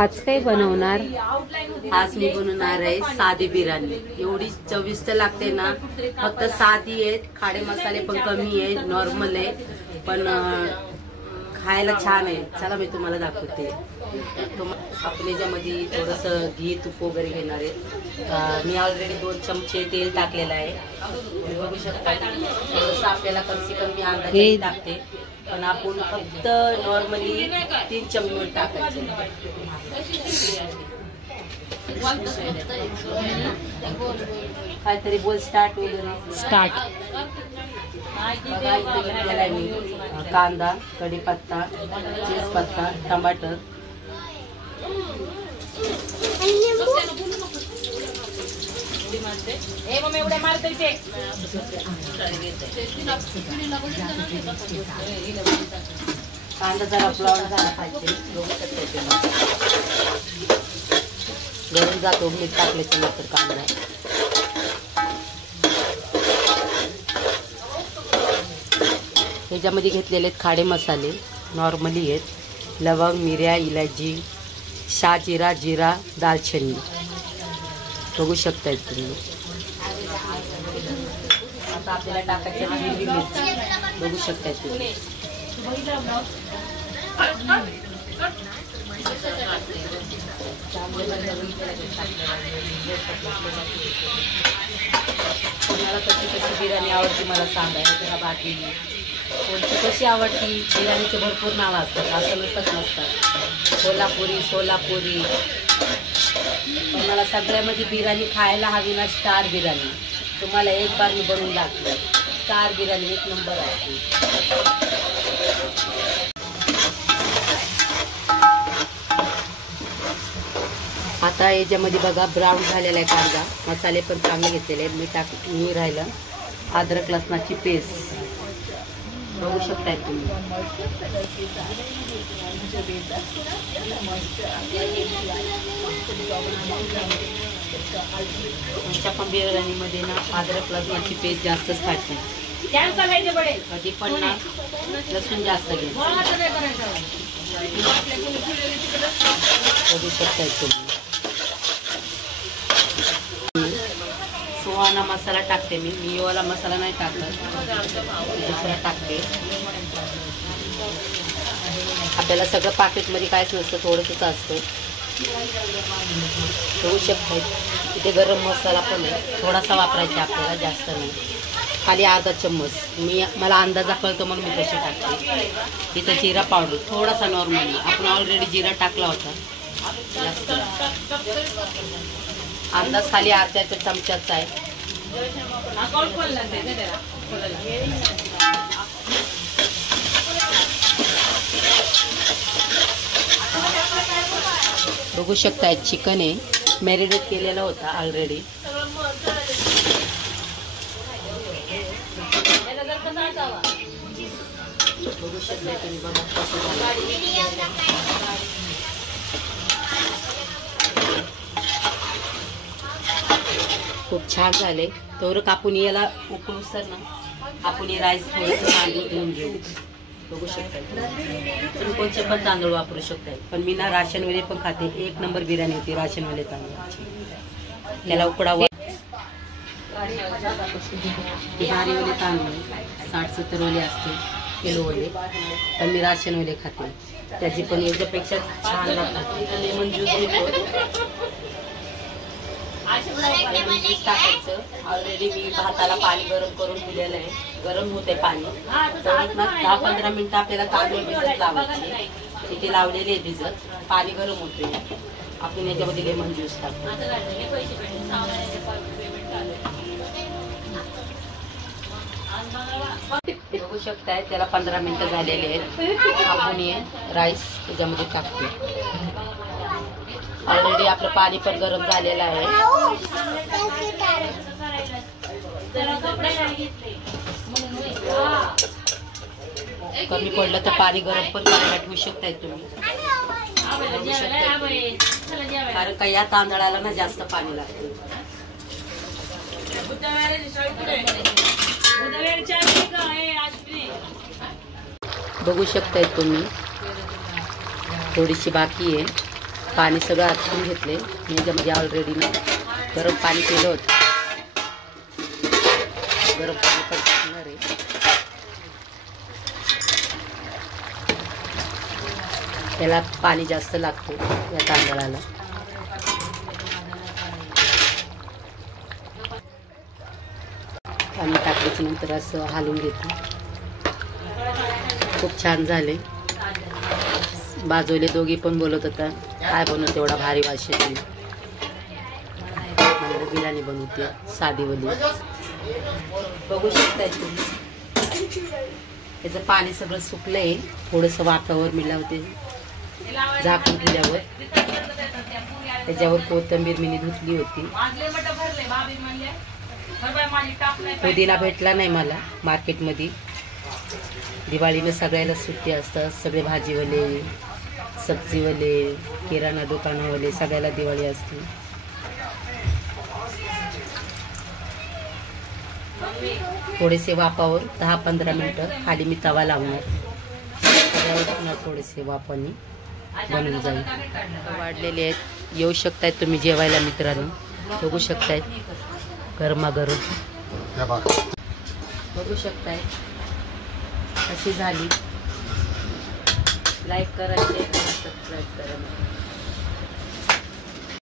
आज काय बनवणार? आज मी बनवणार आहे साधी बिर्याणी. एवढी चविष्ट लागते ना. फक्त साधी आहे, खाडे मसाले पण कमी आहे, नॉर्मल आहे, पण खायला छान आहे. चला मी तुम्हाला दाखवते. आपण याच्यामध्ये थोडस घी तूप वगैरे घेणार आहे. मी ऑलरेडी 2 चमचे तेल टाकलेलं आहे. तुम्ही बघू शकता. थोडस आपल्याला कम से कम मी अंदाजे टाकते, पण आपण फक्त नॉर्मली 3 चमचे टाकायचे. काहीतरी बोल स्टार्ट वगैरे स्टार्ट. कांदा, कढीपत्ता, तेजपत्ता, टमाटर, कांदा जरा ब्राऊन झाला पाहिजे. गरम जातो मीठ टाकल्याच्या नंतर कांदा. ह्याच्यामध्ये घेतलेले आहेत खाडे मसाले, नॉर्मली आहेत. लवंग, मिऱ्या, इलायची, शाजिरा, जिरा, दालचिनी. बघू शकता तुम्ही. आता आपल्याला टाकायचं हिरवी मिरची. बघू शकता तुम्ही. तुम्हाला कशी कशी बिर्याणी आवडती मला सांगा. बाकी कोणती कशी आवडती? बिर्याणीचे भरपूर नावं असतात, असं नसतात. कोल्हापुरी, सोलापुरी, पण मला सगळ्यामध्ये बिर्याणी खायला हवी ना, स्टार बिर्याणी. तुम्हाला एक बार मी बनवून दाखवते. स्टार बिर्याणी 1 नंबर आहे. आता याच्यामध्ये बघा ब्राऊन झालेला आहे कांदा. मसाले पण चांगले घेतलेले आहेत. मी राहिलं अद्रक लसणाची पेस्ट. बघू शकताय तुम्ही. तुमच्या पण बिर्याणीमध्ये ना अद्रक लसणाची पेस्ट जास्तच खायची. कधी पण ना लसूण जास्त घ्यायचं. बघू शकताय तुम्ही. सुहाना मसाला टाकते मी वाला मसाला नाही टाकत, दुसरा टाकते. आपल्याला सगळं पाकिटमध्ये काहीच नसतं, थोडंसंच असतं. होऊ शकतं. इथे गरम मसाला पण आहे, थोडासा वापरायचा आपल्याला, जास्त नाही. खाली अर्धा चम्मच. मला अंदाजा कळतो म्हणून मी तशी टाकते. इथं जिरा पावडर थोडासा नॉर्मली. आपण ऑलरेडी जिरा टाकला होता. जास्त अंदाज खाली अर्ध्या चमचाचा आहे. बघू शकताय चिकन आहे, मॅरिनेट केलेला होता ऑलरेडी. बघू शकताय तुम्ही. बघा खूप छान झाले. तर कापून याला उकळूस तर ना आपण हे राईस थोडंसं तांदूळ घेऊन घेऊ. बघू शकता. तुम्ही कोणते पण तांदूळ वापरू शकताय, पण मी ना राशनवाले पण खाते. 1 नंबर बिर्याणी होती राशनवाले तांदूळाची. त्याला उकडावं. भारीवाले तांदूळ 60-70 वाले असते किलोवाले, पण मी राशनवाले खाते. त्याची पण याच्यापेक्षा छान लागतात. लेमन ज्यूस टाकायचं. ऑलरेडी मी भाताला पाणी गरम करून दिलेलं आहे. गरम होते पाणी. 10-15 मिनिटं आपल्याला तांदूळ भिजत लावायचे. तिथे लावलेले आहे भिजत. पाणी गरम होते. आपण याच्यामध्ये लेमन ज्यूस टाकतो. बघू शकताय त्याला 15 मिनिटं झालेले आहेत. आपण हे राईस त्याच्यामध्ये टाकतो. ऑलरेडी आपलं पाणी पण गरम झालेलं आहे. कमी पडलं तर पाणी गरम पण करायला ठेवू शकताय तुम्ही. कारण का या तांदळाला ना जास्त पाणी लागतं. बघू शकताय तुम्ही, थोडीशी बाकी आहे. पाणी सगळं आटून घेतले मी याच्यामध्ये ऑलरेडी ना गरम पाणी केलं होतं. गरम पाणी पण टाकणार आहे. त्याला पाणी जास्त लागतं या तांदळाला. पाणी टाकल्याच्या नंतर असं हलवून घेतो. खूप छान झाले. बाजूले दोघी पण बोलत होता काय बनवते एवढा भारी वास येते. मला बिर्याणी बनवते साधीवाली. बघू शकताय तुम्ही, त्याचं पाणी सगळं सुकलंय. थोडंसं वाफावर मी लावते झाकून दिल्यावर. त्याच्यावर कोथिंबीर मी धुतली होती. पुदिना भेटला नाही मला मार्केटमध्ये. दिवाळीला सगळ्याला सुट्टी असतात. सगळे भाजीवाले, सब्जीवाले, किराणा दुकानावाले सगळ्याला दिवाळी असते. थोडेसे वाफावर 10-15 मिनिटं खाली मी तवा लावणार. पुन्हा थोडेसे वाफाने बनून जाईल. वाढलेले आहेत. येऊ शकतायत तुम्ही जेवायला मित्रांनो. बघू शकतायत गरमागरम. बघू शकताय कशी झाली. लाईक करा, शेअर करा, सबस्क्राईब करा.